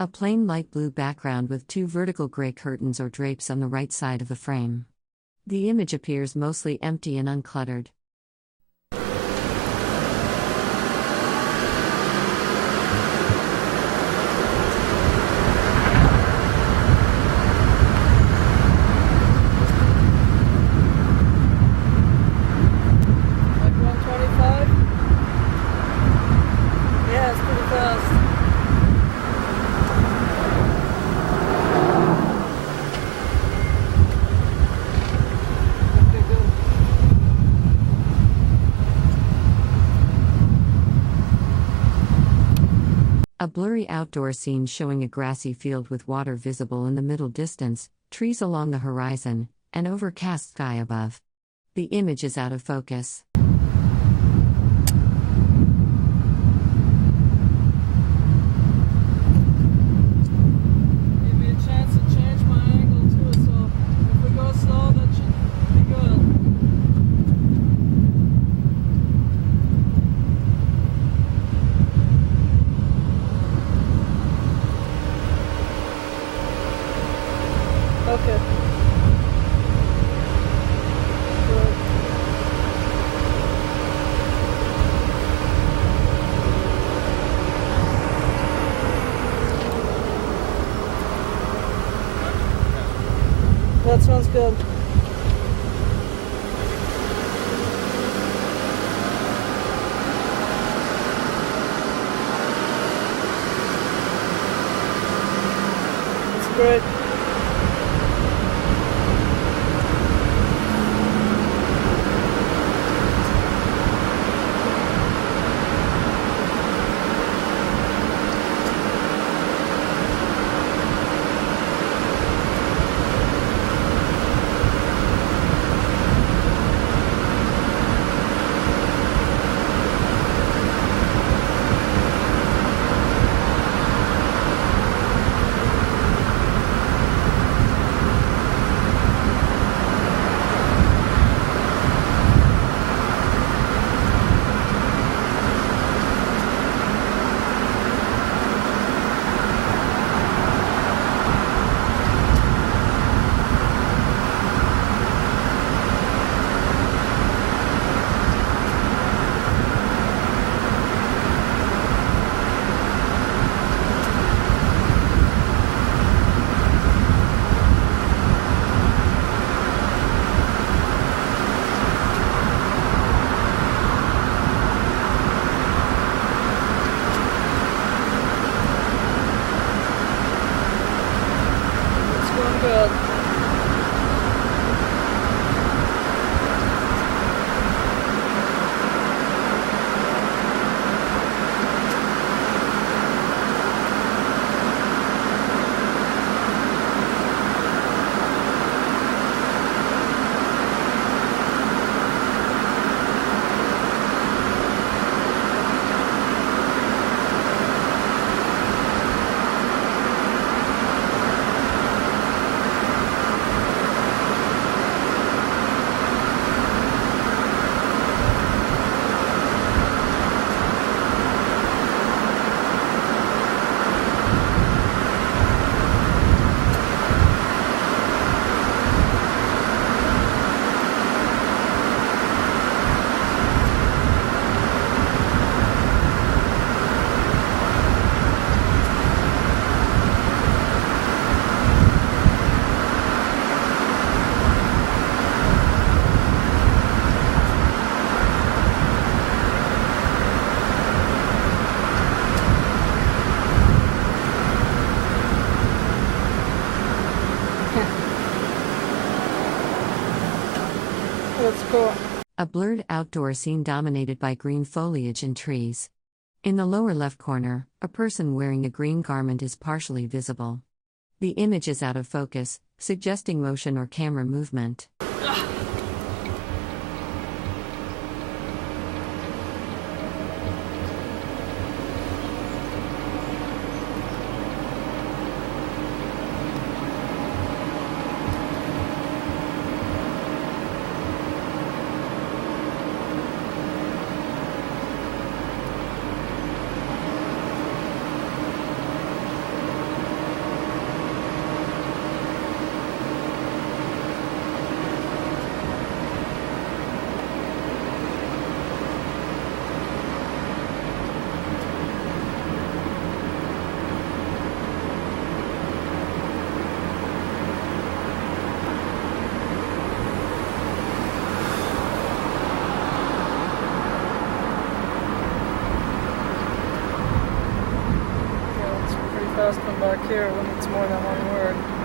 A plain light blue background with two vertical gray curtains or drapes on the right side of the frame. The image appears mostly empty and uncluttered. A blurry outdoor scene showing a grassy field with water visible in the middle distance, trees along the horizon, and overcast sky above. The image is out of focus. Give me a chance to change my angle too, so if we go slow, that should be good. Okay. Good. That sounds good. That's great. Good. That's cool. A blurred outdoor scene dominated by green foliage and trees. In the lower left corner, a person wearing a green garment is partially visible. The image is out of focus, suggesting motion or camera movement. fast one back here when it's more than one word.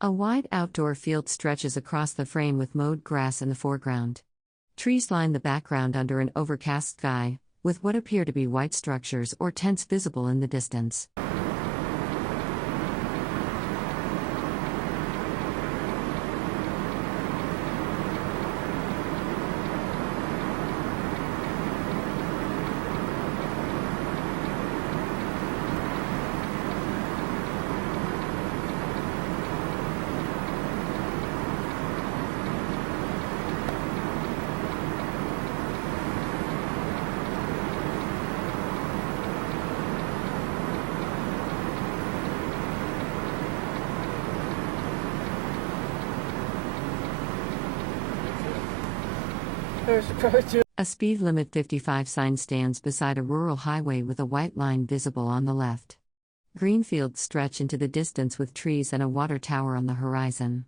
A wide outdoor field stretches across the frame with mowed grass in the foreground. Trees line the background under an overcast sky, with what appear to be white structures or tents visible in the distance. A speed limit 55 sign stands beside a rural highway with a white line visible on the left. Green fields stretch into the distance with trees and a water tower on the horizon.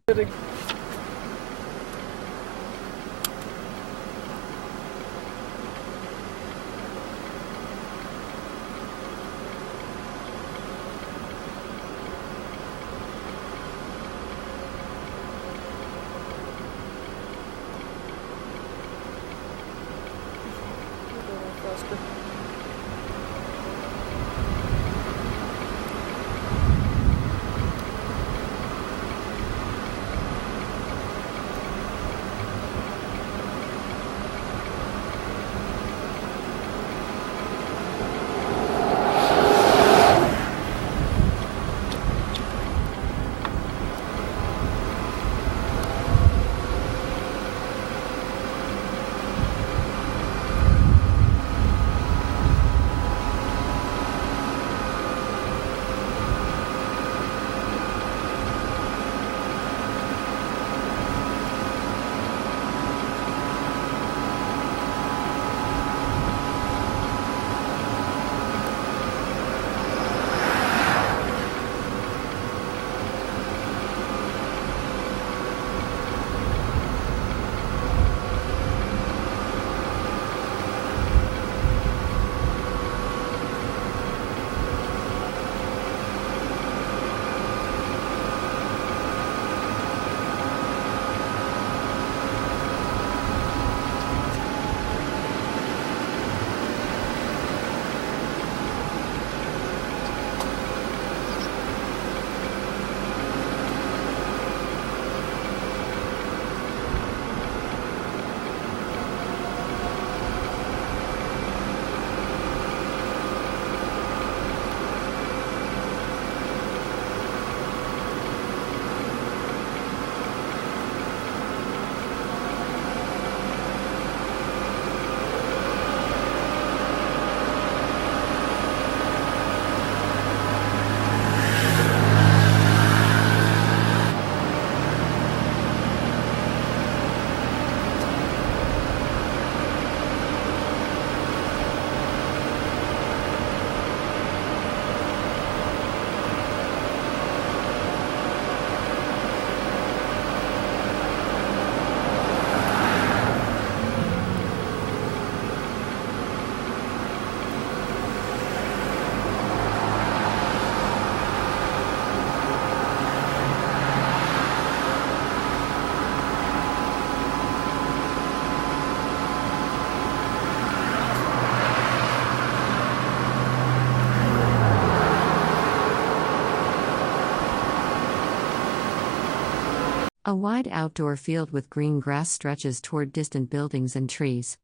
A wide outdoor field with green grass stretches toward distant buildings and trees.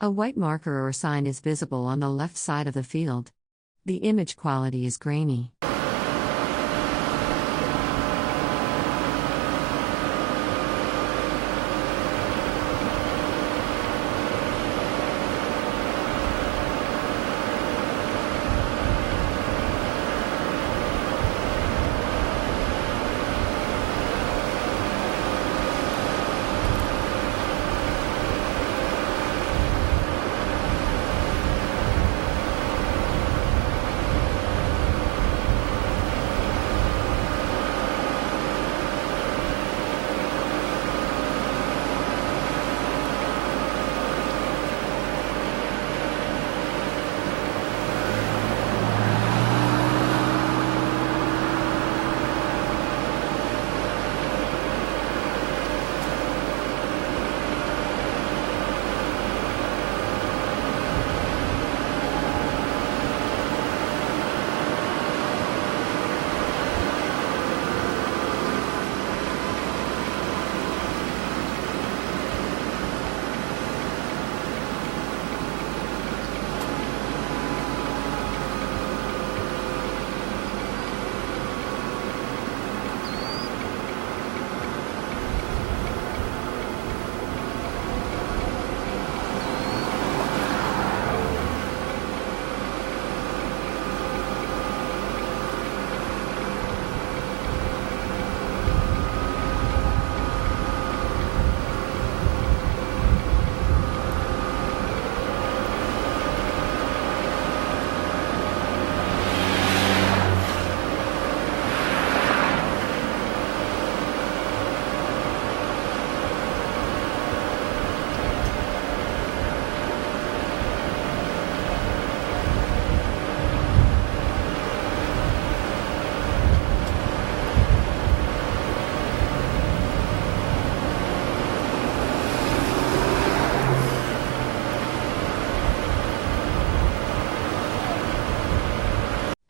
A white marker or sign is visible on the left side of the field. The image quality is grainy.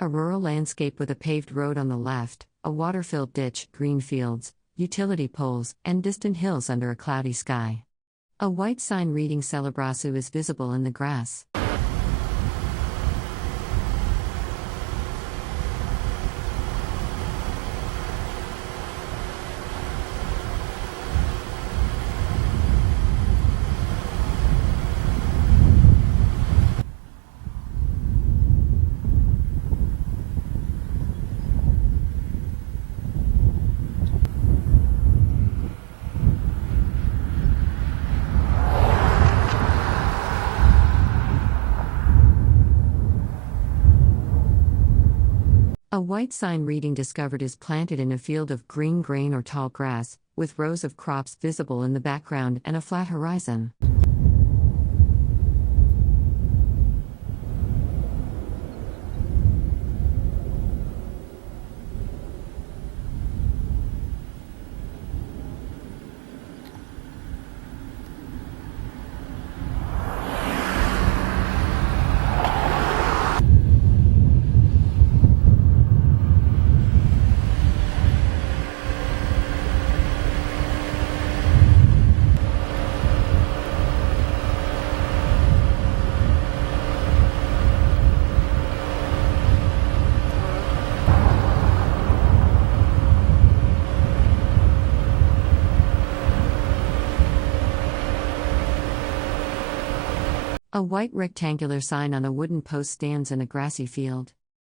A rural landscape with a paved road on the left, a water-filled ditch, green fields, utility poles, and distant hills under a cloudy sky. A white sign reading Celebrasu is visible in the grass. A white sign reading discovered is planted in a field of green grain or tall grass, with rows of crops visible in the background and a flat horizon. A white rectangular sign on a wooden post stands in a grassy field.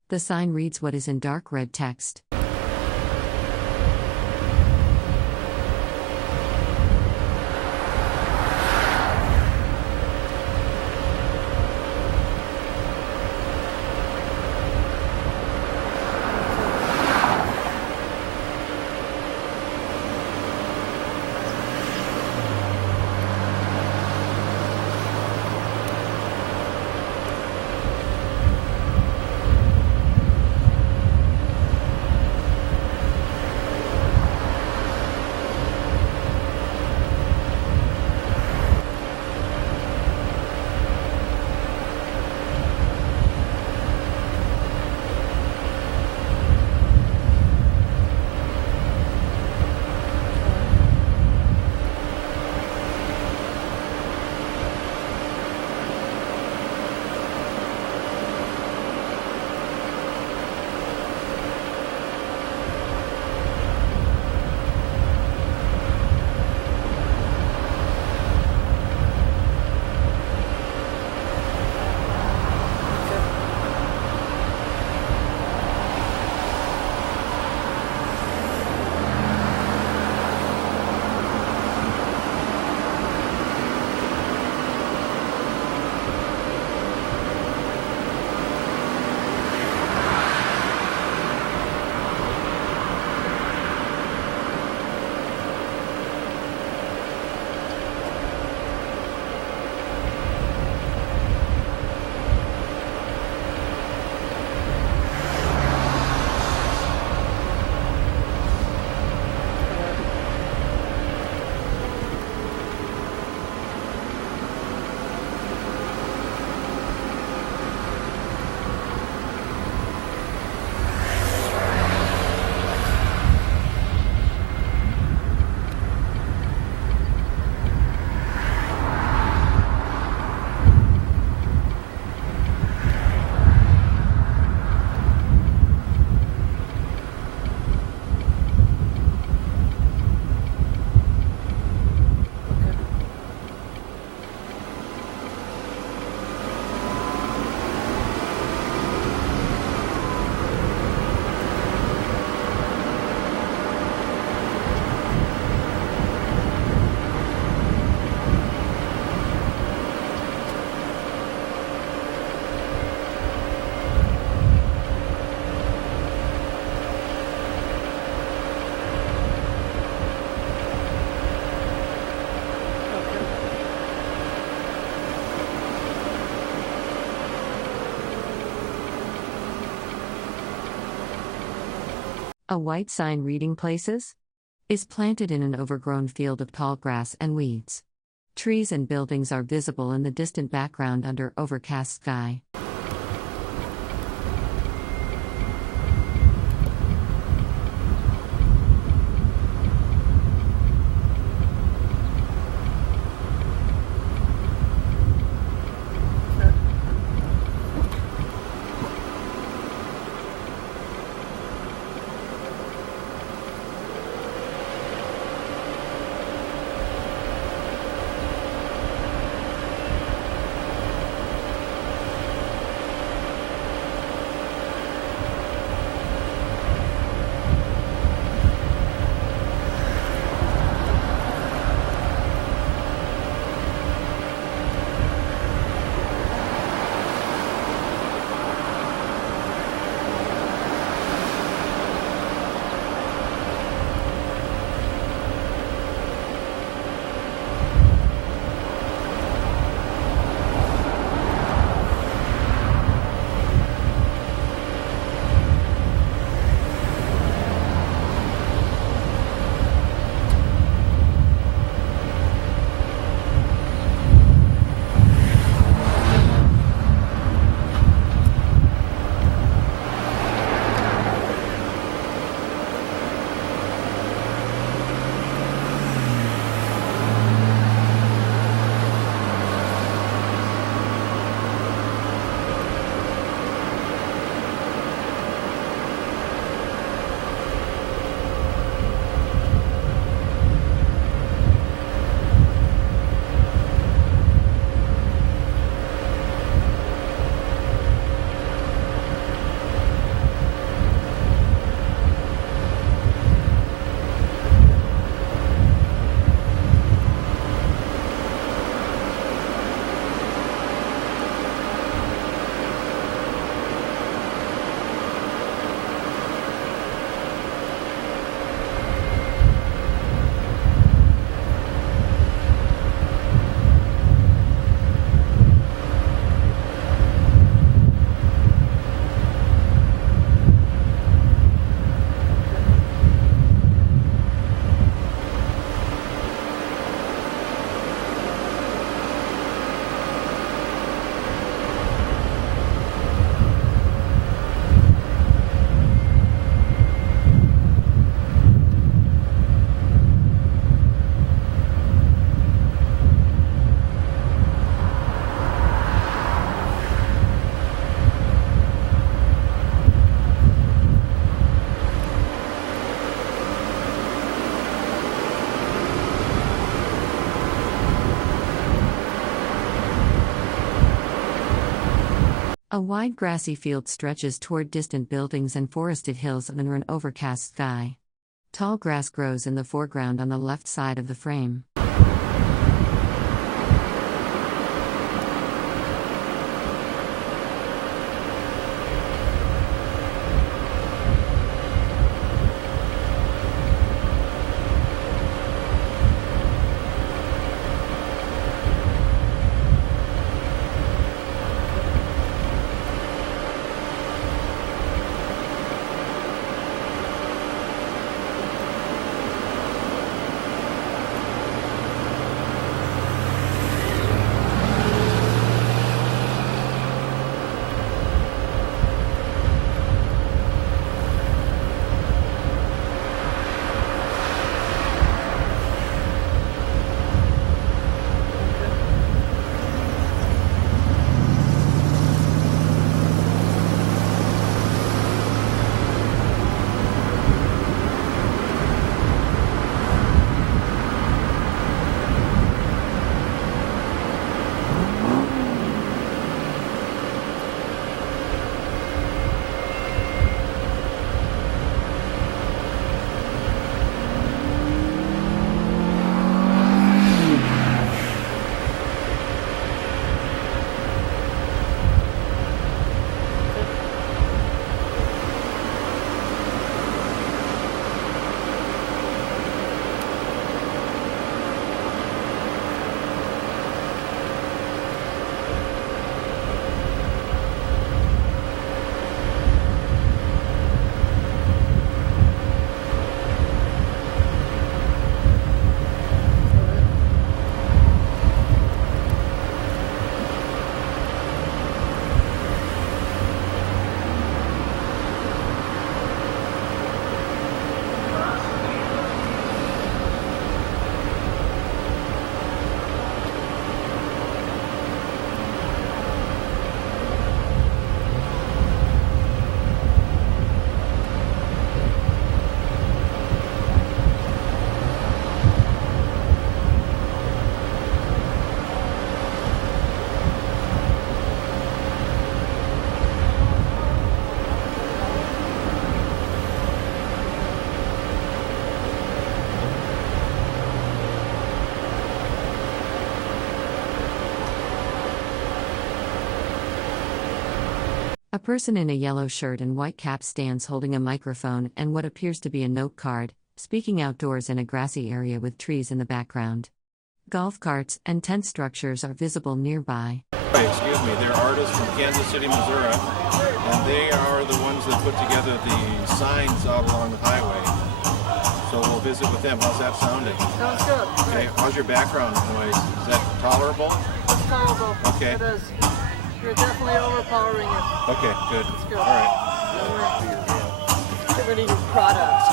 The sign reads what is in dark red text. A white sign reading places is planted in an overgrown field of tall grass and weeds. Trees and buildings are visible in the distant background under overcast sky. A wide grassy field stretches toward distant buildings and forested hills under an overcast sky. Tall grass grows in the foreground on the left side of the frame. A person in a yellow shirt and white cap stands holding a microphone and what appears to be a note card, speaking outdoors in a grassy area with trees in the background. Golf carts and tent structures are visible nearby. Excuse me, they're artists from Kansas City, Missouri, and they are the ones that put together the signs out along the highway. So we'll visit with them. How's that sounding? Sounds good. Okay, how's your background noise? Is that tolerable? It's tolerable. Okay. It is. You're definitely overpowering it. Okay, good. It's good. All right. Get rid of your product.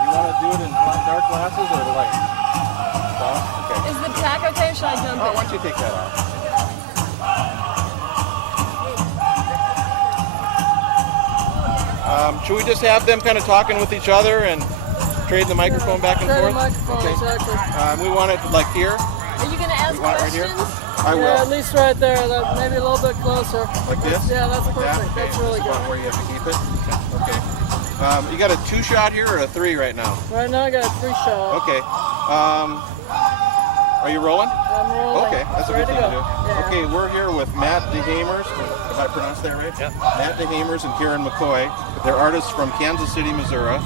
You want to do it in dark glasses or the light? Okay. Is the tack okay? Should I jump Oh, in? why don't you take that off? Should we just have them kind of talking with each other and trade the microphone back and Trade forth? the microphone, Okay. exactly. We want it like here. Are you going to ask You want it right here? questions? I will. Yeah, at least right there. Maybe a little bit closer. Like this? Yeah, that's Like perfect. that? Okay. That's really This is good. about where you have to keep it? Okay. You got a 2-shot here or a 3 right now? Right now I got a 3-shot. Okay. Are you rolling? I'm rolling. Okay, that's a good Ready thing to do. Yeah. Okay, we're here with Matt DeHamers. If I pronounced that right? Yep. Matt DeHamers and Karen McCoy. They're artists from Kansas City, Missouri.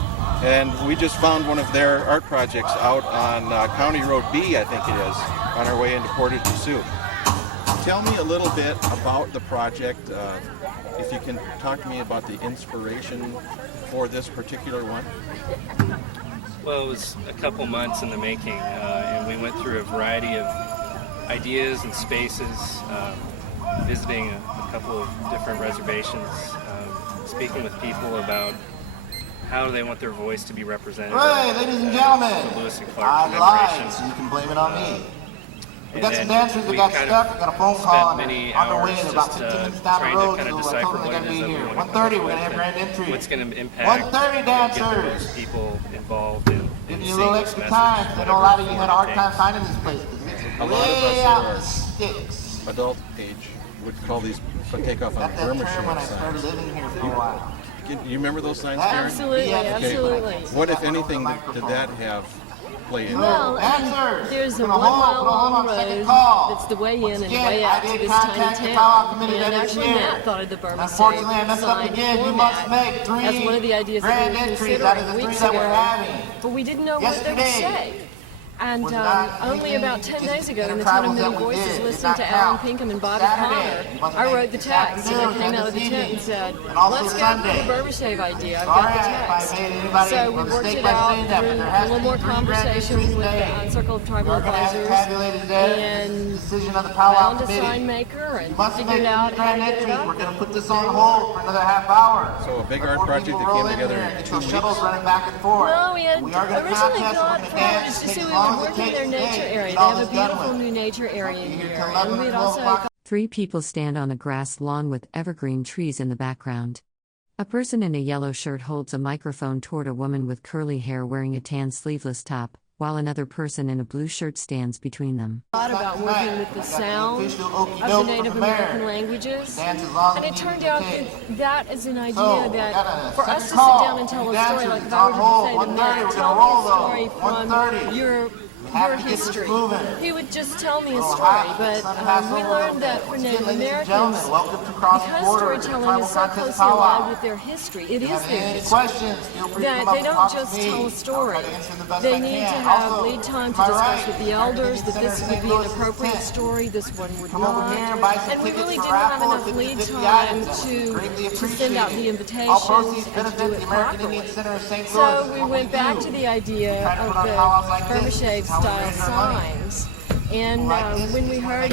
And we just found one of their art projects out on County Road B, I think it is, on our way into Portage de Sioux. Tell me a little bit about the project. If you can talk to me about the inspiration for this particular one. Well, it was a couple months in the making, and we went through a variety of ideas and spaces, visiting a couple of different reservations, speaking with people about how they want their voice to be represented. Hey, ladies and gentlemen, The Lewis Clark I commemoration. lied, so you can blame it on me. We And got some then dancers that we got kind stuck. of I got a phone spent call and many they're on their way hours in about just, 15 minutes down the trying to road, kind of so I decipher told them what they're it going is to be that we here. want to 1:30, come we're up going to have with grand and entry. what's going to impact 1:30 get the most dancers. people involved in Giving you a seeing little this extra message, time. I know a whatever lot of you form had a hard it time takes. finding this place because it's A lot of way us out in are- the sticks. Adult age would call these take off on Got that Burma term when I signs. started living here for a while. You remember those signs, Karen? Absolutely, absolutely. What, if anything, did that have play in? Well, Answers. there's a We're gonna 1 hold mile long on, second road call. that's the way in Once and the again, way I out to did this tiny contact the town. power committee And this actually, year. Matt thought of the Burma Unfortunately, I messed up sign again. You must format make 3 as one of the ideas that we grand were entries out of considering the 3 weeks that we're ago, having. but we didn't know what they would Yesterday say. And was not only about 10 thinking days ago, in in the the Town of travels Many that we Voices, did. Did listening not to Alan count. Pinkham and Bobby Saturday, Connor, it wasn't I like wrote the this text, and I afternoon, came and out of the this tent and evening, said, and also let's go for the Sunday. Burma Shave idea. I've Sorry got the if I text. made anybody So we a worked mistake it by out saying that, but through there a has little to more be 3 grand conversation entries with today. the Circle of We Tribal are going to have to Advisors, tabulate it there. and Decision of the powwow found a committee. sign maker and You must figured make out how to grand get it entries. up. We're going to put this on hold for another half hour. So a big art Before project people that roll came in together here in and 2 get those shuttles weeks? running back and forth. No, we had We are going to originally contest. thought We're for going to Portage dance. to Take see as we long would as work it in takes their today. nature area. Get They all have a this done beautiful with. new nature area We'll be here, here till and 11 or we'd 12 also o'clock. 3 people stand on a grass lawn with evergreen trees in the background. A person in a yellow shirt holds a microphone toward a woman with curly hair wearing a tan sleeveless top, while another person in a blue shirt stands between them. thought about working with the sound of the Native American languages, and it turned out that that is an idea that for us to sit down and tell a story, like if I were to say to Matt, tell me a story from your history, he would just tell me a story, but we learned that for Native Americans, because storytelling is so closely aligned with their history, it is their history, that they don't just tell a story. They need to have lead time to discuss with the elders that this would be an appropriate story, this one would not. And we really didn't have enough lead time to send out the invitations and to do it properly. So we went back to the idea of the Burma Shave style signs. And when I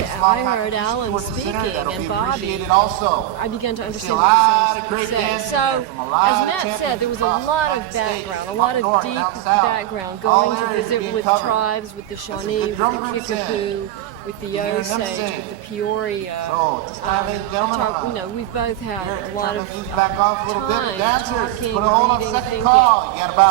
heard Alan speaking and Bobby, I began to understand what the songs were saying. So, as Matt said, there was a lot of background, a lot of deep background, going to visit with tribes, with the Shawnee, with the Kickapoo, with the Osage, with the Peoria. We've both had a lot of time talking, reading, thinking.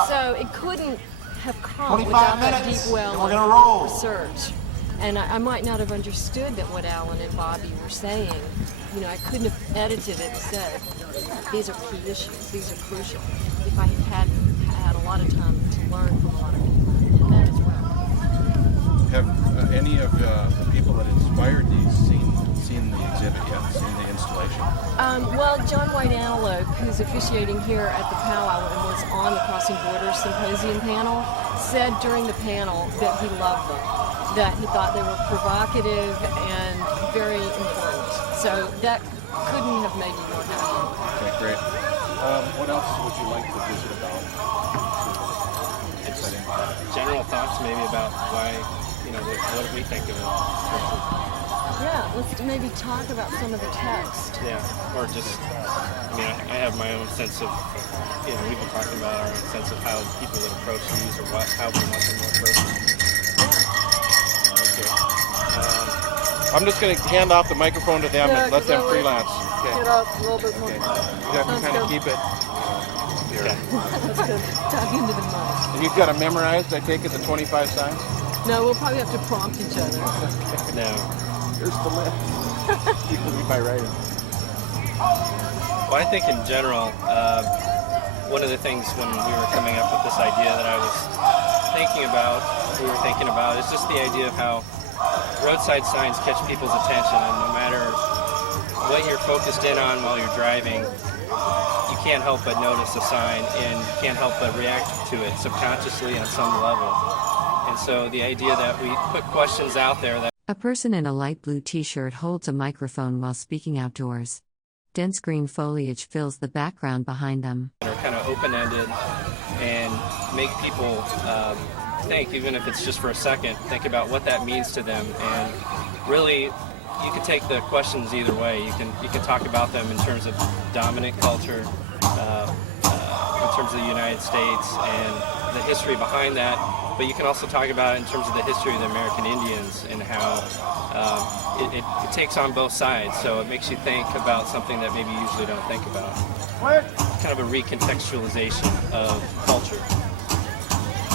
So it couldn't have come without that deep well of research. And I might not have understood that what Alan and Bobby were saying. I couldn't have edited it and said, these are key issues, these are crucial, if I had had a lot of time to learn from a lot of people. And that as well. Have any of the people that inspired these seen seen the exhibit yet, seen the installation? Well, John White Antelope, who's officiating here at the powwow and was on the Crossing Borders Symposium panel, said during the panel that he loved them, that he thought they were provocative and very important. So that couldn't have made me more happy. Okay, great. What else would you like to visit about? Just general thoughts maybe about why, what we think of it. Yeah, let's maybe talk about some of the text. Yeah, or just, I have my own sense of, we've been talking about our own sense of how people would approach these or how we want them to approach them. Okay. I'm just going to hand off the microphone to them and let them freelance. Okay. Get up a little bit more. Okay. You have to kind of keep it here. That's good. Talk into the mic. And you've got it memorized, I take it, the 25 signs? No, we'll probably have to prompt each other. No. Here's the list. You can read my writing. Well, I think in general, one of the things when we were coming up with this idea that we were thinking about, is just the idea of how roadside signs catch people's attention, and no matter what you're focused in on while you're driving, you can't help but notice a sign and you can't help but react to it subconsciously on some level. And so the idea that we put questions out there that A person in a light blue t-shirt holds a microphone while speaking outdoors. Dense green foliage fills the background behind them. are kind of open-ended and make people think, even if it's just for a second, think about what that means to them. And really, you can take the questions either way. You can talk about them in terms of dominant culture, in terms of the United States and the history behind that. But you can also talk about it in terms of the history of the American Indians and how it takes on both sides. So it makes you think about something that maybe you usually don't think about. Kind of a recontextualization of culture.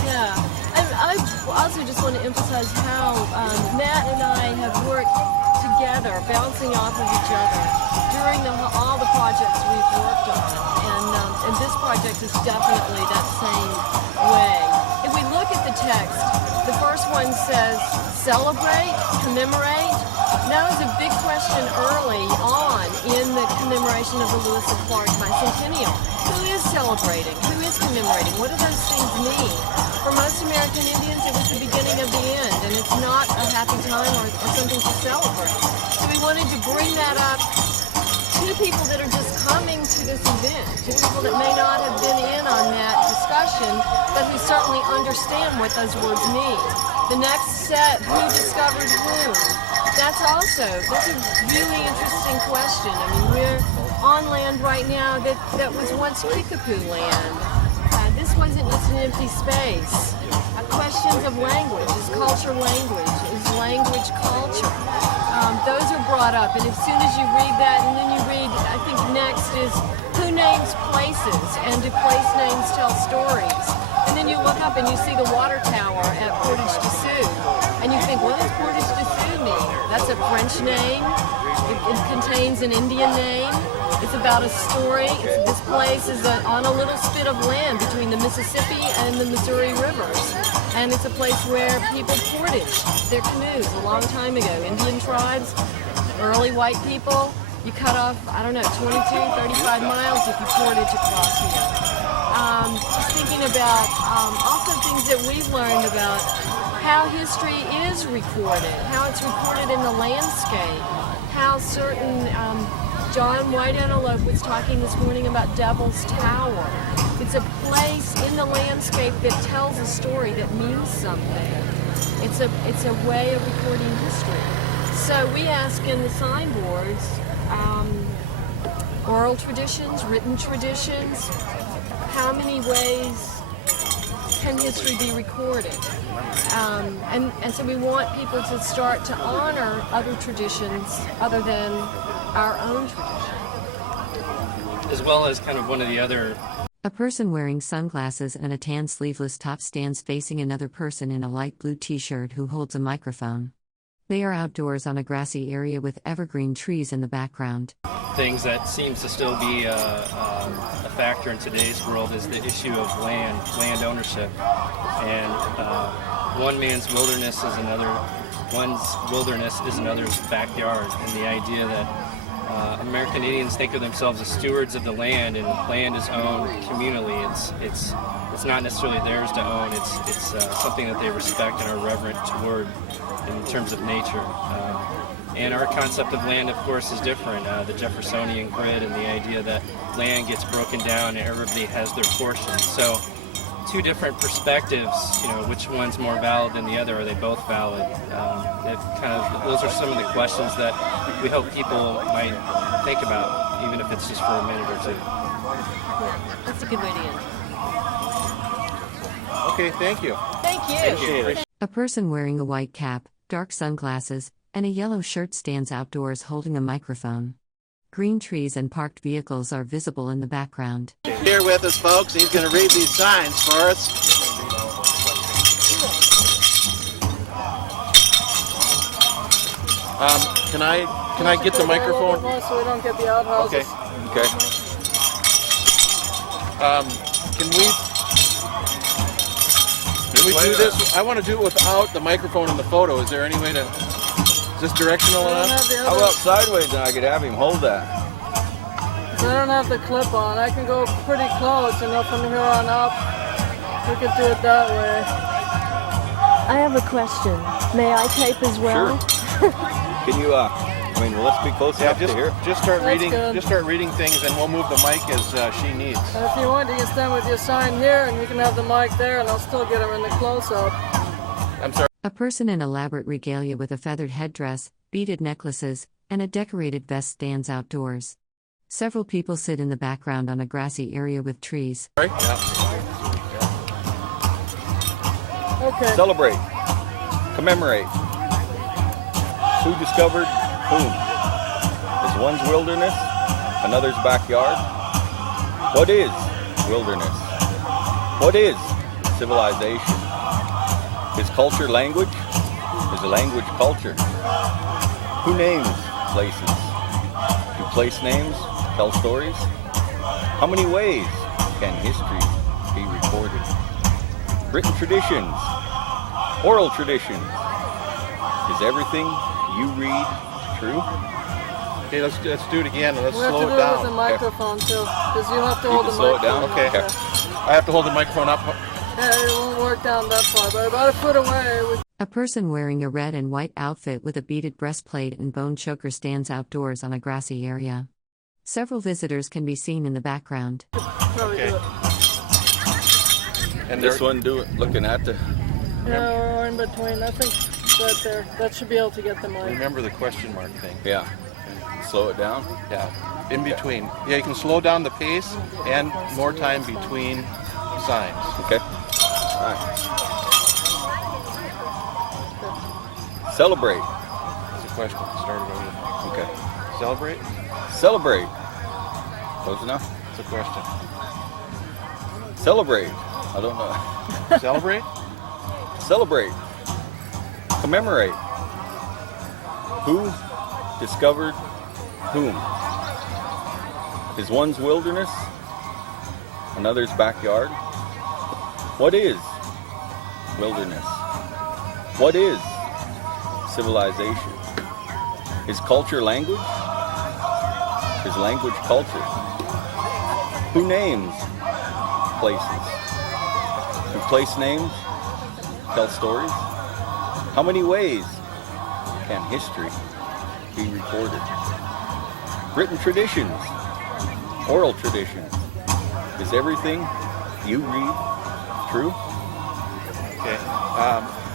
Yeah. I also just want to emphasize how Matt and I have worked together, bouncing off of each other during all the projects we've worked on. And this project is definitely that same way. If we look at the text, the first one says celebrate, commemorate. That was a big question early on in the commemoration of the Lewis Clark Bicentennial. Who is celebrating? Who is commemorating? What do those things mean? For most American Indians, it was the beginning of the end, and it's not a happy time or something to celebrate. So we wanted to bring that up to people that are just coming to this event, to people that may not have been in on that discussion, but who certainly understand what those words mean. The next set, who discovered who? That's a really interesting question. I mean, we're on land right now that was once Kickapoo land. This wasn't just an empty space. Questions of language, is culture language? Is language culture? Those are brought up, and as soon as you read that, and then you read, I think next is who names places, and do place names tell stories? And then you look up and you see the water tower at Portage de Sioux, and you think, what does Portage de Sioux mean? That's a French name. It contains an Indian name. It's about a story. This place is on a little spit of land between the Mississippi and the Missouri rivers. And it's a place where people portaged their canoes a long time ago. Indian tribes, early white people, you cut off, 22, 35 miles if you portage across here. Just thinking about also things that we've learned about how history is recorded, how it's recorded in the landscape, how certain John White Antelope was talking this morning about Devil's Tower. It's a place in the landscape that tells a story that means something. It's a way of recording history. So we ask in the signboards, oral traditions, written traditions, how many ways can history be recorded? And so we want people to start to honor other traditions other than our own tradition. As well as kind of one of the other... A person wearing sunglasses and a tan sleeveless top stands facing another person in a light blue t-shirt who holds a microphone. They are outdoors on a grassy area with evergreen trees in the background. Things that seems to still be a factor in today's world is the issue of land ownership. And one man's wilderness is another one's wilderness is another's backyard, and the idea that American Indians think of themselves as stewards of the land, and land is owned communally. It's not necessarily theirs to own. It's something that they respect and are reverent toward in terms of nature. And our concept of land, of course, is different. The Jeffersonian grid and the idea that land gets broken down and everybody has their portion. So, two different perspectives. Which one's more valid than the other? Are they both valid? Those are some of the questions that we hope people might think about, even if it's just for a minute or two. That's a good way to end. Okay, thank you. Thank you. Appreciate it. A person wearing a white cap, dark sunglasses, and a yellow shirt stands outdoors holding a microphone. Green trees and parked vehicles are visible in the background. Here with us, folks. He's going to read these signs for us. Can I get the microphone? So we don't get the outhouses. Okay. Can we do this? I want to do it without the microphone and the photo. Is there any way to? Is this directional enough? How about sideways and I could have him hold that? So I don't have the clip on. I can go pretty close, from here on up. We could do it that way. I have a question. May I type as well? Sure. Can you, let's be close enough to hear. Just start That's reading. good. Just start reading things, and we'll move the mic as she needs. And if you want, you can stand with your sign here, and you can have the mic there, and I'll still get him in the close-up. I'm sorry. A person in elaborate regalia with a feathered headdress, beaded necklaces, and a decorated vest stands outdoors. Several people sit in the background on a grassy area with trees. Sorry? Yeah. Okay. Celebrate. Commemorate. Who discovered whom? Is one's wilderness another's backyard? What is wilderness? What is civilization? Is culture language? Is a language culture? Who names places? Do place names tell stories? How many ways can history be recorded? Written traditions, oral traditions. Is everything you read true? Okay, let's do it again. Let's We have to slow do it it down. with the microphone, too, because you have to You hold can the slow it down? microphone. Okay. I have to hold the microphone up. Yeah, it won't work down that far, but about a foot away. A person wearing a red and white outfit with a beaded breastplate and bone choker stands outdoors on a grassy area. Several visitors can be seen in the background. Probably Okay. do it. And This one, do it looking at the... Yeah, or in between. I think right there. That should be able to get the mic. remember the question mark thing. Yeah. Slow it down. Yeah. In between. Yeah, you can slow down the pace and more time between signs. Okay. All right. Celebrate. That's a question. Started over. Okay. Celebrate? Celebrate. Close enough. That's a question. Celebrate. I don't know. Celebrate? Celebrate. Commemorate. Who discovered whom? Is one's wilderness another's backyard? What is wilderness? What is civilization? Is culture language? Is language culture? Who names places? Do place names tell stories? How many ways can history be recorded? Written traditions, oral traditions. Is everything you read true? Okay.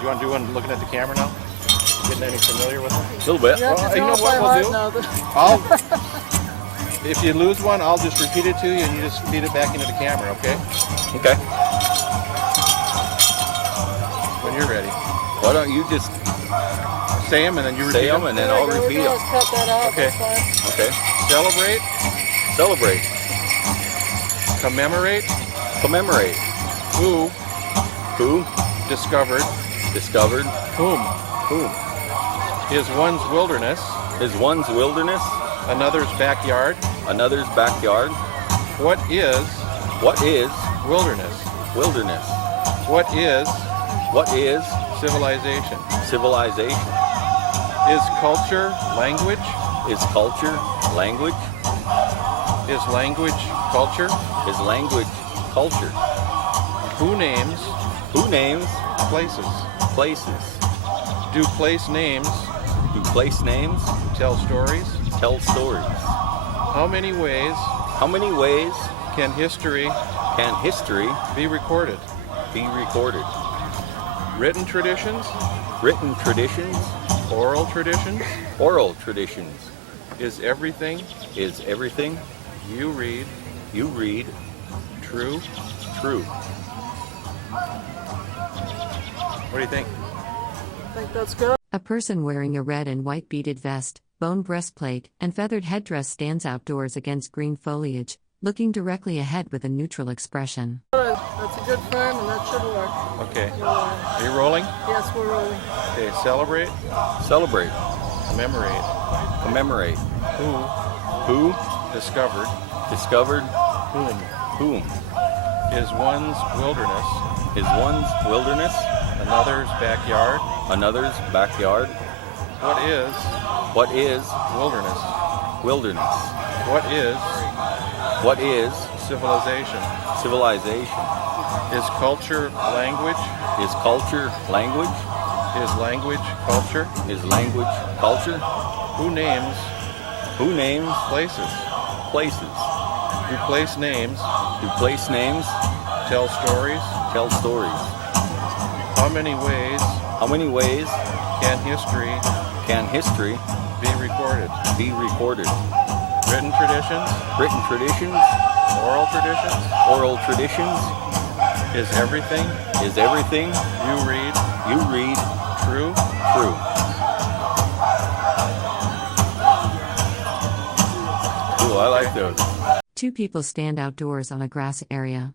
You want to do one looking at the camera now? Getting any familiar with it? A little bit. You have Well, to you do know it what by we'll heart do? now. If you lose one, I'll just repeat it to you and you just feed it back into the camera, okay? Okay. When you're ready. Why don't you just Say them and then you repeat say them them. and then I'll There we repeat go. them. Let's cut that out. Okay. That's fine. Okay. Celebrate, Celebrate. commemorate, Commemorate. who Who discovered discovered whom. whom? Is one's wilderness Is one's wilderness another's backyard? another's backyard? What is What is wilderness? wilderness? What is What is civilization? Civilization. Is culture language? Is culture language? Is language culture? Is language culture? Who names Who names places? places? Do place names Do place names tell stories? tell stories? How many ways How many ways can history can history be recorded? be recorded? Written traditions? Written traditions, Oral traditions? oral traditions. Is everything Is everything you read you read true? true? What do you think? I think that's good. A person wearing a red and white beaded vest, bone breastplate, and feathered headdress stands outdoors against green foliage, looking directly ahead with a neutral expression. That's a good frame and that should work. Okay. Are you rolling? Yes, we're rolling. Okay, celebrate, Celebrate, commemorate. commemorate. Who Who discovered discovered whom? whom? Is one's wilderness Is one's wilderness another's backyard? another's backyard? What is What is wilderness? wilderness? What is What is civilization? civilization? Is culture language? Is culture language? Is language culture? Is language culture? Who names Who names places? places? Do place names Do place names tell stories? tell stories? How many ways How many ways can history can history be recorded? be recorded? Written traditions? Written traditions, Oral traditions? oral traditions. Is everything Is everything you read you read true? true? Cool, I like those. Two people stand outdoors on a grass area.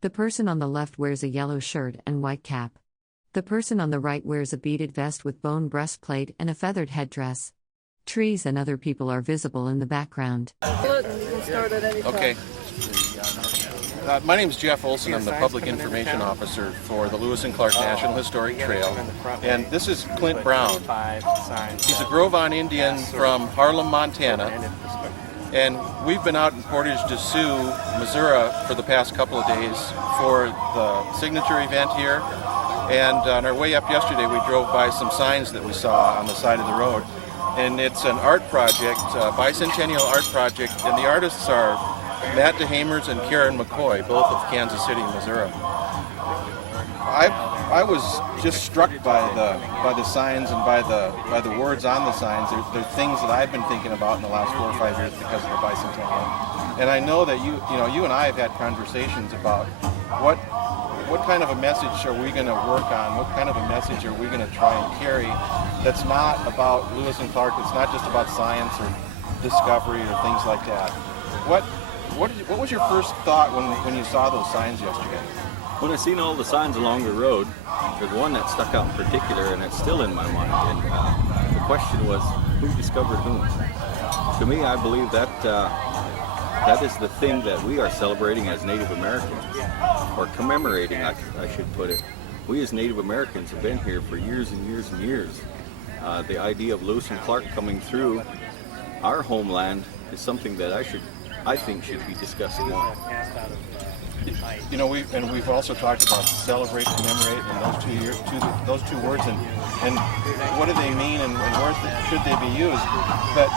The person on the left wears a yellow shirt and white cap. The person on the right wears a beaded vest with bone breastplate and a feathered headdress. Trees and other people are visible in the background. Good, and you can start at any time. Okay. My name is Jeff Olson. I'm the Public Information Officer for the Lewis and Clark National Historic Trail. And this is Clint Brown. He's a Gros-Ventre Indian from Harlem, Montana. And we've been out in Portage de Sioux, Missouri for the past couple of days for the signature event here. And on our way up yesterday, we drove by some signs that we saw on the side of the road. And it's an art project, bicentennial art project, and the artists are Matt DeHamers and Karen McCoy, both of Kansas City, Missouri. I was just struck by the signs and by the words on the signs. They're things that I've been thinking about in the last 4 or 5 years because of the bicentennial. And I know that you and I have had conversations about what kind of a message are we going to work on? What kind of a message are we going to try and carry that's not about Lewis and Clark, it's not just about science or discovery or things like that? What was your first thought when you saw those signs yesterday? When I seen all the signs along the road, there's one that stuck out in particular, and it's still in my mind. And the question was, who discovered whom? To me, I believe that that is the thing that we are celebrating as Native Americans, or commemorating, I should put it. We as Native Americans have been here for years and years and years. The idea of Lewis and Clark coming through our homeland is something that I think should be discussed more. You know, we've also talked about celebrate, commemorate, and those two words, and what do they mean, and where should they be used? But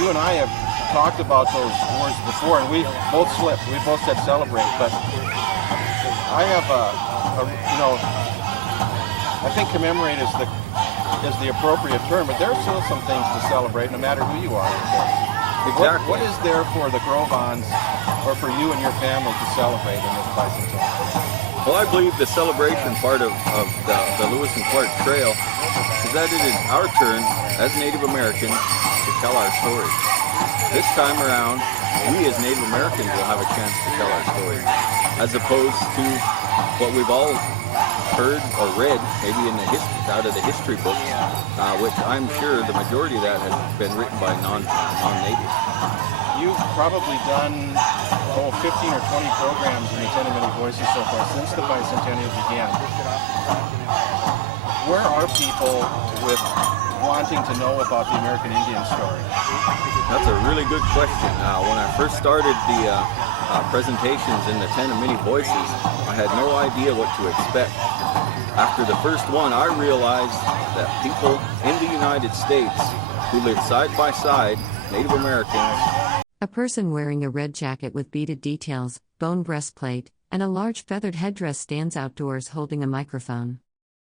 you and I have talked about those words before, and we both slipped. We both said celebrate, but I have I think commemorate is the appropriate term, but there are still some things to celebrate, no matter who you are. Exactly. What is there for the Gros-Ventres or for you and your family to celebrate in this bicentennial? Well, I believe the celebration part of the Lewis and Clark Trail is that it is our turn as Native Americans to tell our story. This time around, we as Native Americans will have a chance to tell our story, as opposed to what we've all heard or read, maybe out of the history books, which I'm sure the majority of that has been written by non-natives. You've probably done 15 or 20 programs in the 10 Many Voices so far since the bicentennial began. where are people with wanting to know about the American Indian story? That's a really good question. When I first started the presentations in the 10 of Many Voices, I had no idea what to expect. After the first one, I realized that people in the United States who live side by side, Native Americans. A person wearing a red jacket with beaded details, bone breastplate, and a large feathered headdress stands outdoors holding a microphone.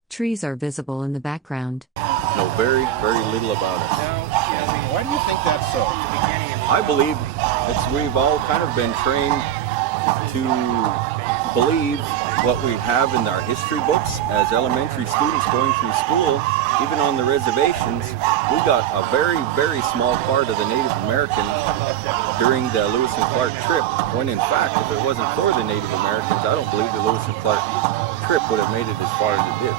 Trees are visible in the background. Know very, very little about it. Why do you think that's so? I believe we've all kind of been trained to believe what we have in our history books as elementary students going through school. Even on the reservations, we got a very, very small part of the Native Americans during the Lewis and Clark trip, when in fact, if it wasn't for the Native Americans, I don't believe the Lewis and Clark trip would have made it as far as it did.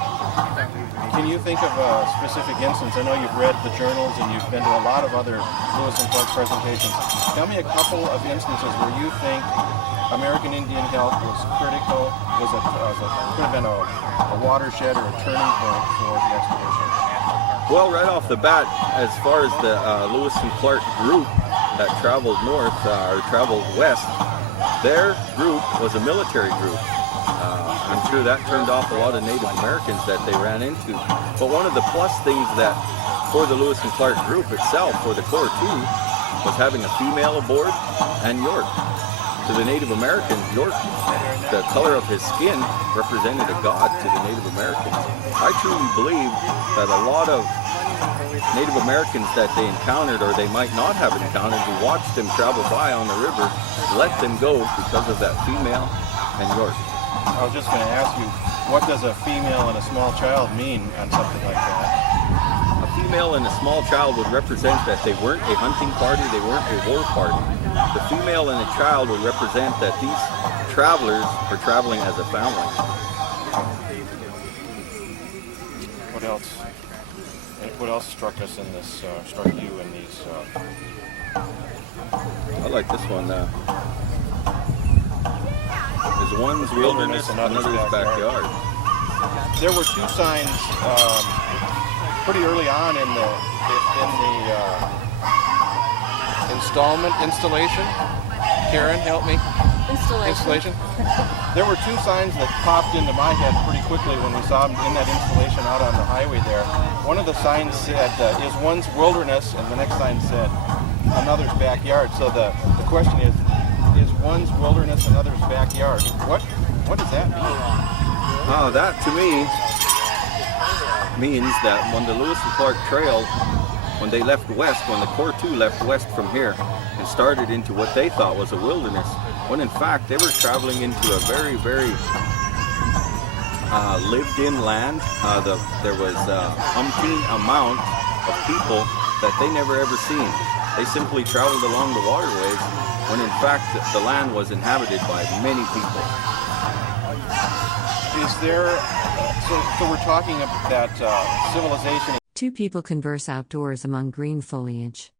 Can you think of a specific instance? I know you've read the journals and you've been to a lot of other Lewis and Clark presentations. Tell me a couple of instances where you think American Indian help was critical, could have been a watershed or a turning point for the expedition. Well, right off the bat, as far as the Lewis and Clark group that traveled north or traveled west, their group was a military group. I'm sure that turned off a lot of Native Americans that they ran into. But one of the plus things that for the Lewis and Clark group itself, for the Corps too, was having a female aboard and York. To the Native Americans, York, the color of his skin represented a god to the Native Americans. I truly believe that a lot of Native Americans that they encountered, or they might not have encountered, who watched them travel by on the river, let them go because of that female and York. I was just going to ask you, what does a female and a small child mean on something like that? A female and a small child would represent that they weren't a hunting party, they weren't a war party. The female and the child would represent that these travelers were traveling as a family. What else? What else struck us in this? Struck you in these? I like this one. There's one's wilderness, another's backyard. There were two signs pretty early on in the installation. Karen, help me. Installation. There were two signs that popped into my head pretty quickly when we saw them in that installation out on the highway there. One of the signs said, is one's wilderness, and the next sign said, another's backyard. So the question is one's wilderness another's backyard? What does that mean? That to me means that when the Lewis and Clark Trail, when they left west, when the Corps 2 left west from here and started into what they thought was a wilderness, when in fact they were traveling into a very, very lived-in land. There was umpteen amount of people that they never ever seen. They simply traveled along the waterways when in fact the land was inhabited by many people. Is there, so we're talking about that civilization. Two people converse outdoors among green foliage.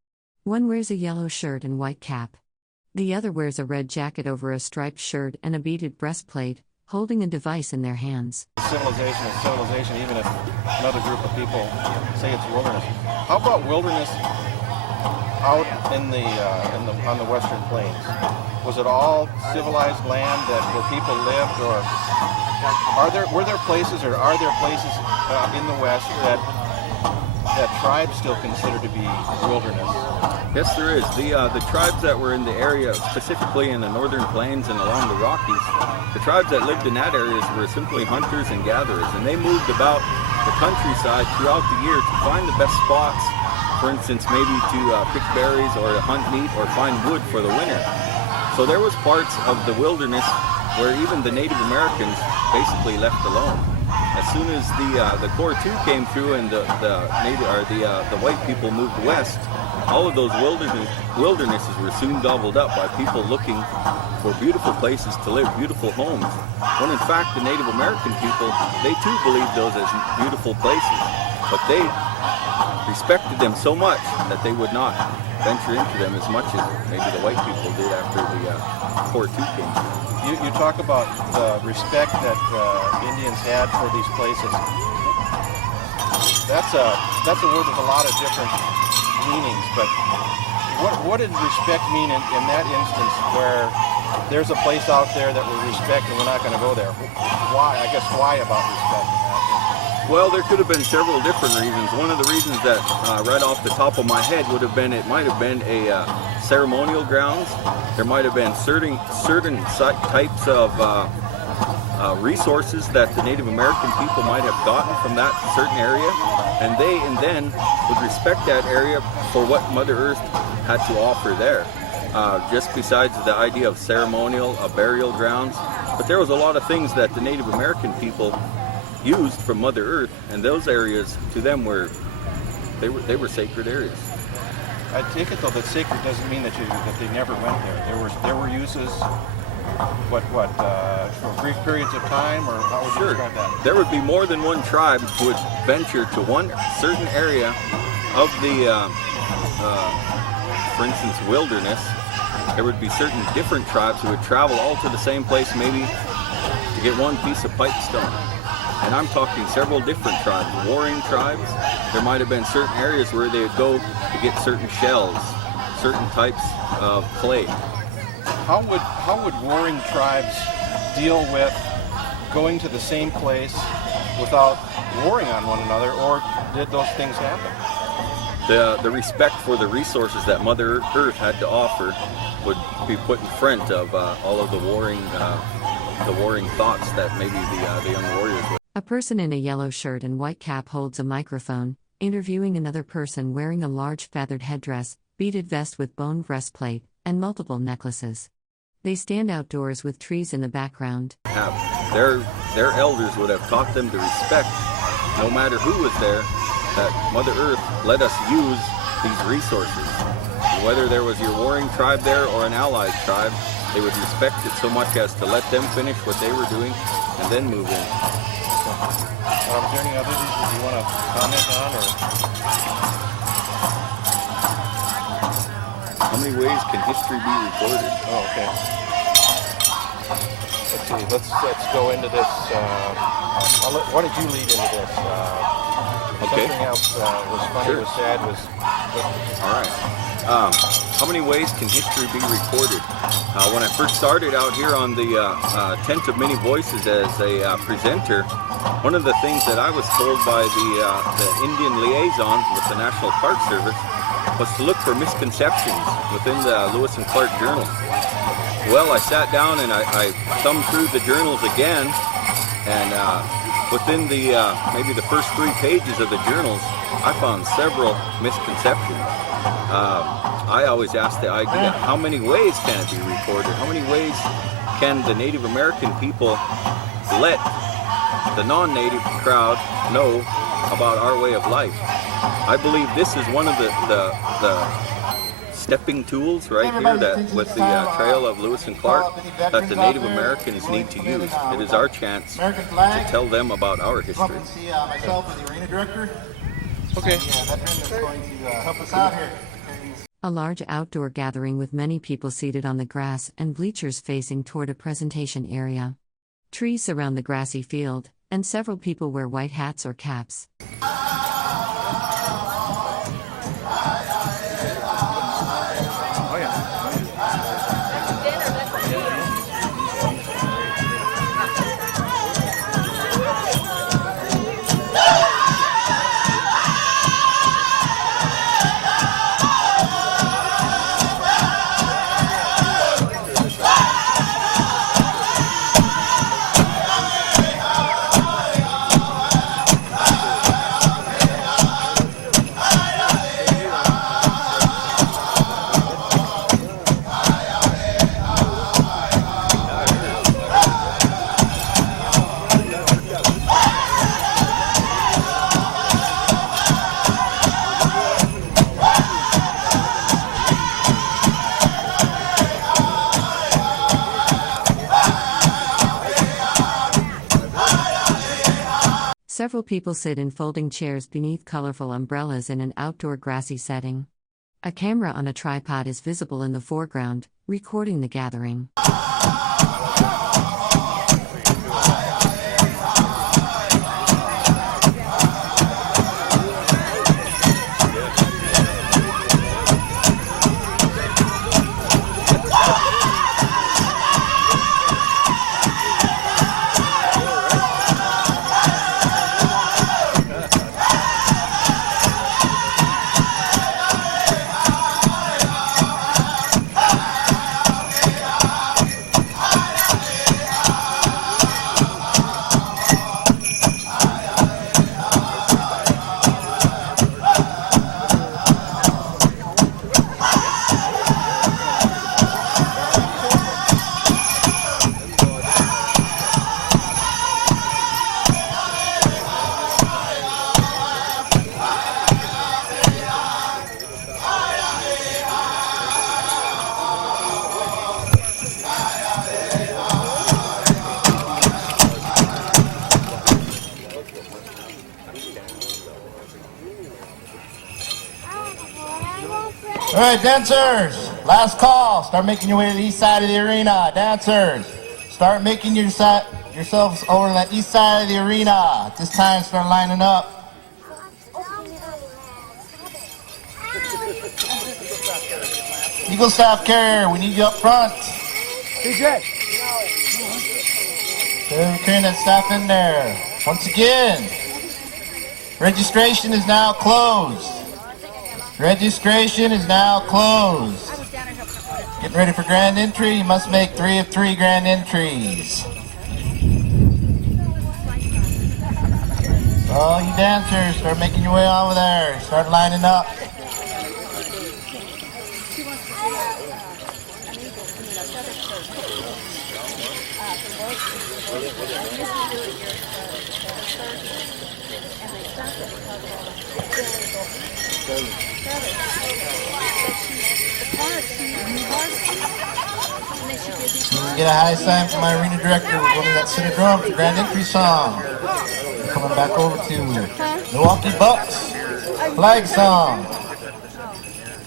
One wears a yellow shirt and white cap. The other wears a red jacket over a striped shirt and a beaded breastplate, holding a device in their hands. Civilization is civilization, even if another group of people say it's wilderness. How about wilderness out on the Western Plains? Was it all civilized land where people lived, or were there places in the West that tribes still consider to be wilderness? Yes, there is. The tribes that were in the area, specifically in the northern plains and along the Rockies, the tribes that lived in that areas were simply hunters and gatherers, and they moved about the countryside throughout the year to find the best spots, for instance, maybe to pick berries or to hunt meat or find wood for the winter. So there was parts of the wilderness where even the Native Americans basically left alone. As soon as the Corps 2 came through and the white people moved west, all of those wildernesses were soon gobbled up by people looking for beautiful places to live, beautiful homes. When in fact the Native American people, they too believed those as beautiful places, but they respected them so much that they would not venture into them as much as maybe the white people did after the Corps 2 came through. You talk about the respect that Indians had for these places. that's a word with a lot of different meanings, but what did respect mean in that instance where there's a place out there that we respect and we're not going to go there? Why? I guess why about respect in that? Well, there could have been several different reasons. One of the reasons that right off the top of my head would have been it might have been a ceremonial grounds. There might have been certain types of resources that the Native American people might have gotten from that certain area, and they then would respect that area for what Mother Earth had to offer there. Just besides the idea of ceremonial, burial grounds, but there was a lot of things that the Native American people used from Mother Earth, and those areas to them were sacred areas. I take it though that sacred doesn't mean that they never went there. There were uses. For brief periods of time, or how would you describe that? There would be more than one tribe who would venture to one certain area of the, for instance, wilderness. There would be certain different tribes who would travel all to the same place, maybe to get one piece of pipestone. And I'm talking several different tribes, warring tribes. There might have been certain areas where they would go to get certain shells, certain types of clay. How would warring tribes deal with going to the same place without warring on one another, or did those things happen? The respect for the resources that Mother Earth had to offer would be put in front of all of the warring thoughts that maybe the young warriors would. A person in a yellow shirt and white cap holds a microphone, interviewing another person wearing a large feathered headdress, beaded vest with bone breastplate, and multiple necklaces. They stand outdoors with trees in the background. Their elders would have taught them to respect, no matter who was there, that Mother Earth let us use these resources. Whether there was your warring tribe there or an allied tribe, they would respect it so much as to let them finish what they were doing and then move in. Is there any other things that you want to comment on? Or? How many ways can history be recorded? Oh, okay. Let's see. Let's go into this. Why don't you lead into this? Okay. Something else was funny, Sure. was sad, was. All right. How many ways can history be recorded? When I first started out here on the Tent of Many Voices as a presenter, one of the things that I was told by the Indian liaison with the National Park Service was to look for misconceptions within the Lewis and Clark Journal. Well, I sat down and I thumbed through the journals again, and within the maybe the first 3 pages of the journals, I found several misconceptions. I always ask the idea, how many ways can it be recorded? How many ways can the Native American people let the non-Native crowd know about our way of life? I believe this is one of the stepping tools right here that with the trail of Lewis and Clark that the Native Americans need to use. It is our chance to tell them about our history. Come up and see myself as the arena director. Okay. That is going to help us out here. A large outdoor gathering with many people seated on the grass and bleachers facing toward a presentation area. Trees surround the grassy field, and several people wear white hats or caps. Several people sit in folding chairs beneath colorful umbrellas in an outdoor grassy setting. A camera on a tripod is visible in the foreground, recording the gathering. right, dancers, last call. Start making your way to the east side of the arena. Dancers, start making yourselves over to that east side of the arena. At this time, start lining up. Eagle staff carrier, we need you up front. DJ. We're carrying that staff in there. Once again, registration is now closed. Registration is now closed. Getting ready for grand entry. You must make 3 of 3 grand entries. So all you dancers, start making your way over there. Start lining up. Get a high sign from my arena director. We're going to that center drum for grand entry song. We're coming back over to Milwaukee Bucks flag song.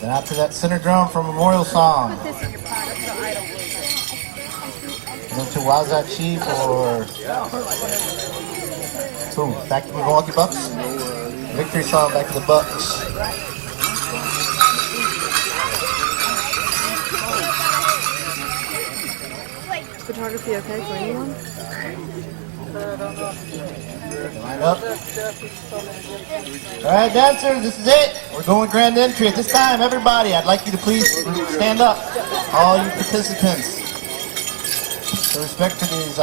Then after that center drum for memorial song. Then to Waza Chief or back to the Milwaukee Bucks. Victory song back to the Bucks. Photography okay for anyone? Line up. All right, dancers, this is it. We're going grand entry. At this time, everybody, I'd like you to please stand up. All you participants. So respect to these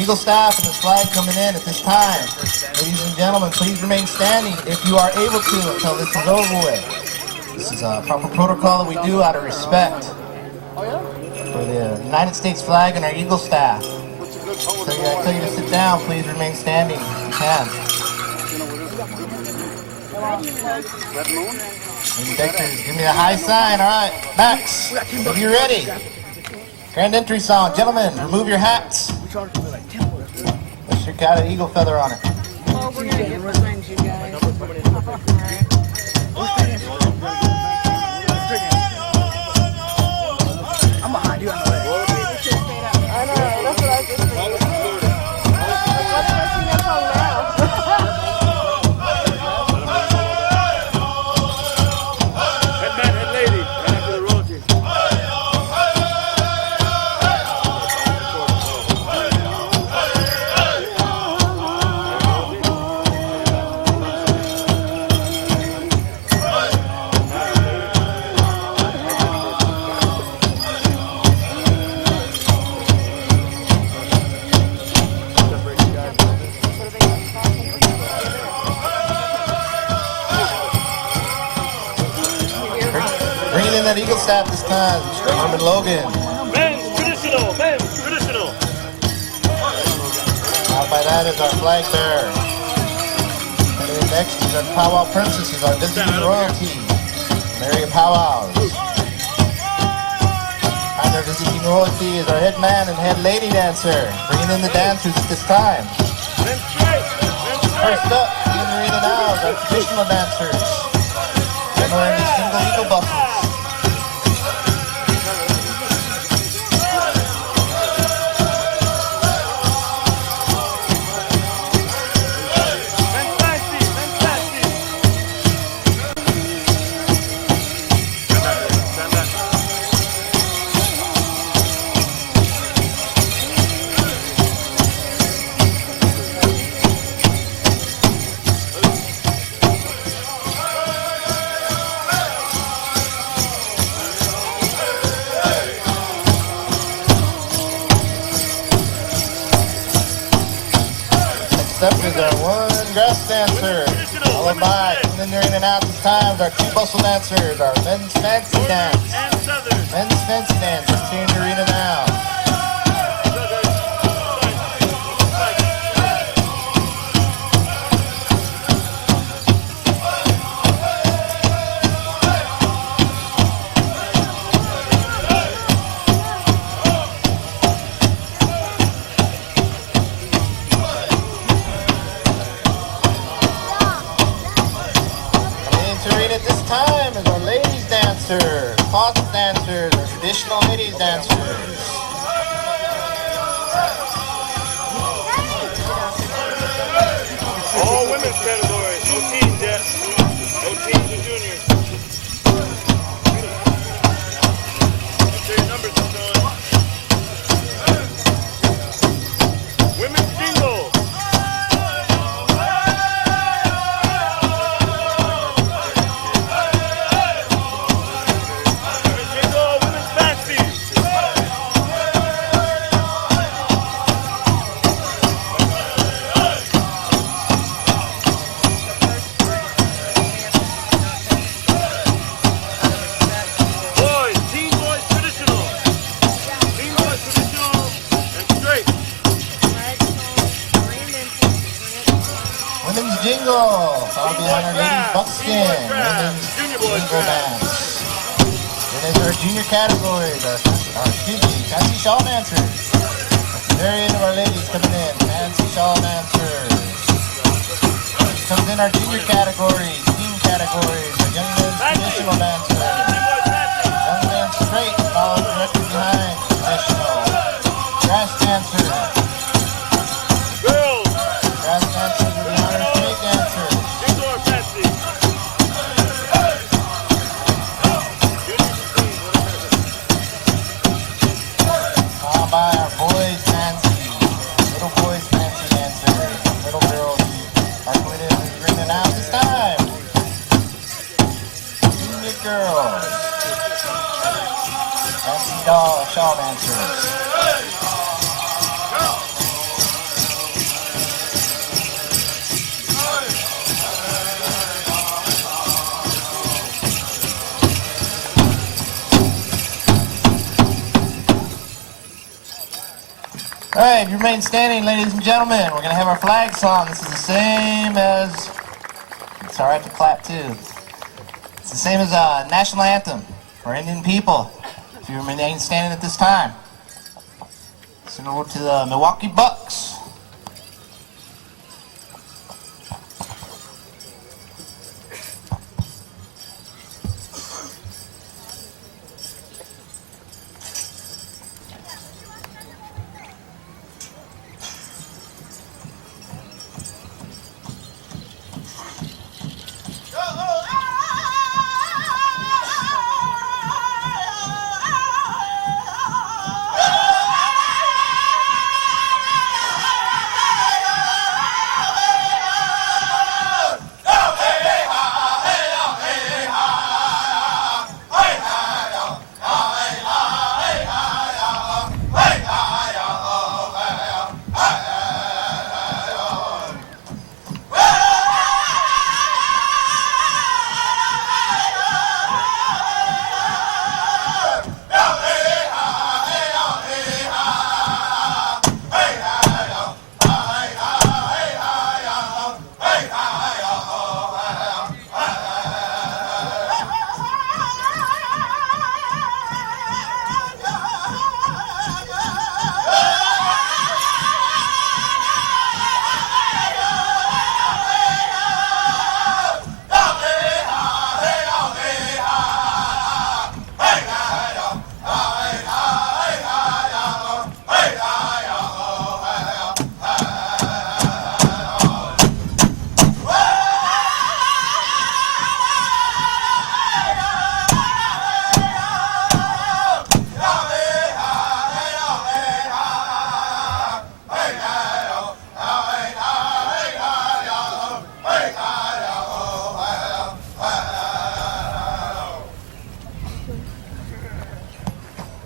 Eagle staff and the flag coming in at this time. Ladies and gentlemen, please remain standing if you are able to until this is over with. This is a proper protocol that we do out of respect for the United States flag and our Eagle staff. So I tell you to sit down, please remain standing if you can. Deckers, give me a high sign. All right, Max, are you ready? Grand entry song. Gentlemen, remove your hats. This should got an eagle feather on it. Oh, we're going to get behind you guys. I'm behind you on the way. I know, that's what I was just thinking. Why did I sing that song now? Head man, head lady, right after the royalty. Bringing in that eagle staff this time, Mr. Herman Logan. Men's traditional, men's traditional. Out by that is our flag bearer. And then next is our powwow princesses, our visiting royalty, Mary Powwows. And our visiting royalty is our head man and head lady dancer, bringing in the dancers at this time. Men's straight, men's straight. First up, in the arena now is our traditional dancers. And we're in the single eagle buckles. Men's fancy, men's fancy. Stand back, stand back. Next up is our one grass dancer, followed by coming in and out this time is our two bustle dancers, our men's fancy dance. And southern. Men's fancy dance, let's see in the arena now. Coming into the arena at this time is our ladies dancer. composite dancers or traditional ladies dancers. All women's categories. No teens yet. No teens and juniors. Make sure your numbers are done. Women's jingle. Women's jingle. Women's fancy. Boys, teen boys traditional. Teen boys traditional and straight. Women's jingle, followed behind our ladies buckskin. Women's jingle dance. Then there's our junior categories, our fancy shawl dancers. At the very end of our ladies coming in, fancy shawl dancers. Next comes in our junior categories, teen categories, our young men's traditional dancers. Young men straight, followed directly behind traditional. Grass dancers. Girls, Grass dancers are behind our straight dancers. jingle or fancy. Followed by our boys fancy, little boys fancy dancers, little girls are going in and bringing out this time. Junior girls, fancy shawl dancers. All right, if you remain standing, ladies and gentlemen, we're going to have our flag song. This is the same as, it's all right to clap too. It's the same as a national anthem for Indian people. If you remain standing at this time. Send it over to the Milwaukee Bucks.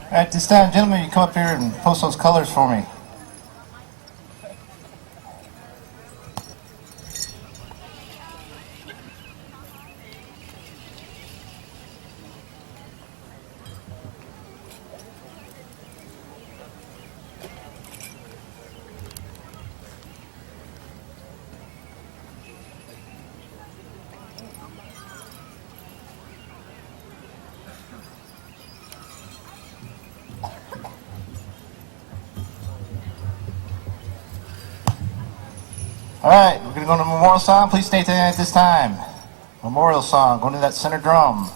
All right, this time, gentlemen, you come up here and post those colors for me. All right, we're going to go to Memorial Song. Please stay at this time. Memorial Song, going to that center drum.